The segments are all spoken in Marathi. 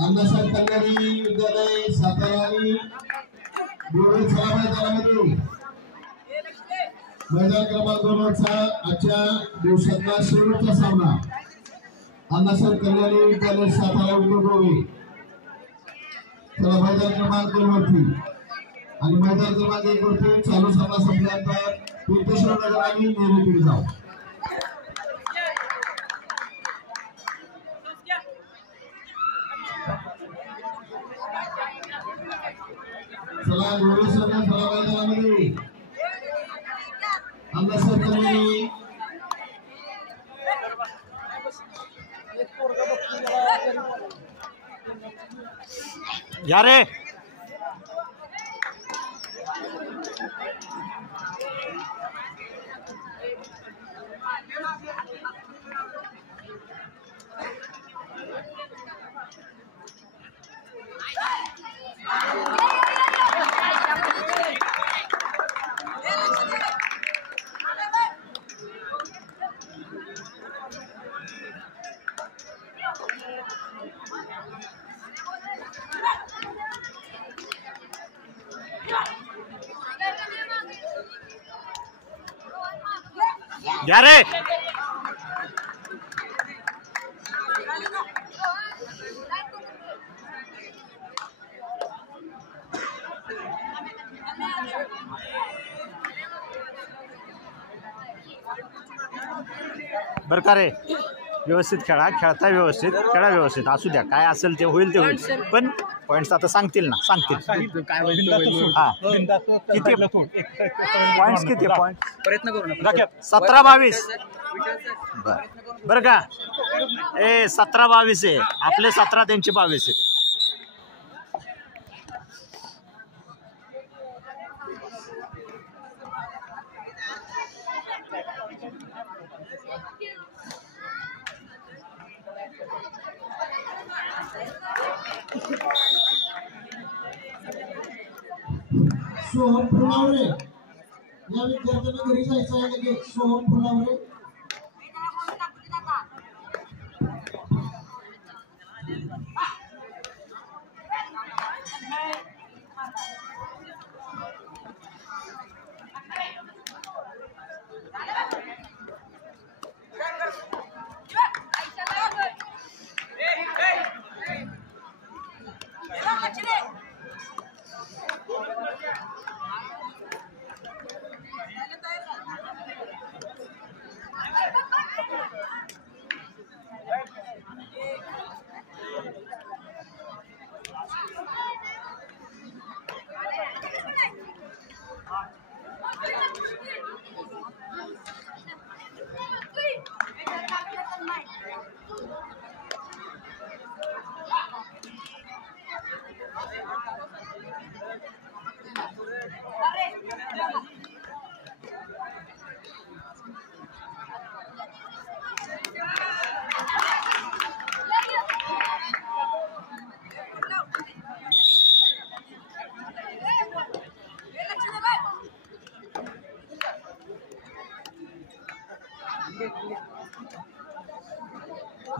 अण्णासाहेब कल्याणी विद्यालय सातारा आणि मैदान क्रमांक 2 वरचा आजच्या दिवसातला शेवटचा सामना अण्णासाहेब कल्याणी विद्यालय सातारा गोवे त्याला मैदान क्रमांक 2 वरती आणि मैदान क्रमांक 1 वरती चालू सामना संपल्यानंतर तीर्थेश्वर नगर आणि नेहरू जाऊ चला गोरे सरना चला मैदानामध्ये अण्णासाहेब कल्याणी या रे या रे बर का रे व्यवस्थित खेळा खेळता व्यवस्थित खेळा व्यवस्थित असू द्या काय असेल ते होईल ते होईल पण पॉइंट्स आता सांगतील ना सांगतील काय होईल हा किती पॉइंट्स किती पॉइंट प्रयत्न करू ना 17-22 बरं का ए 17-22 आहे आपले 17 त्यांचे 22 आहे सोहम फुलावरे या विद्यार्थ्यांना घरी जायचं आहे लगेच सोहम फुलावरे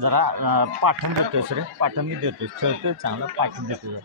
जरा पाठण देतोय रे पाठण देतोय खेळतोय चांगला पाठण देतोय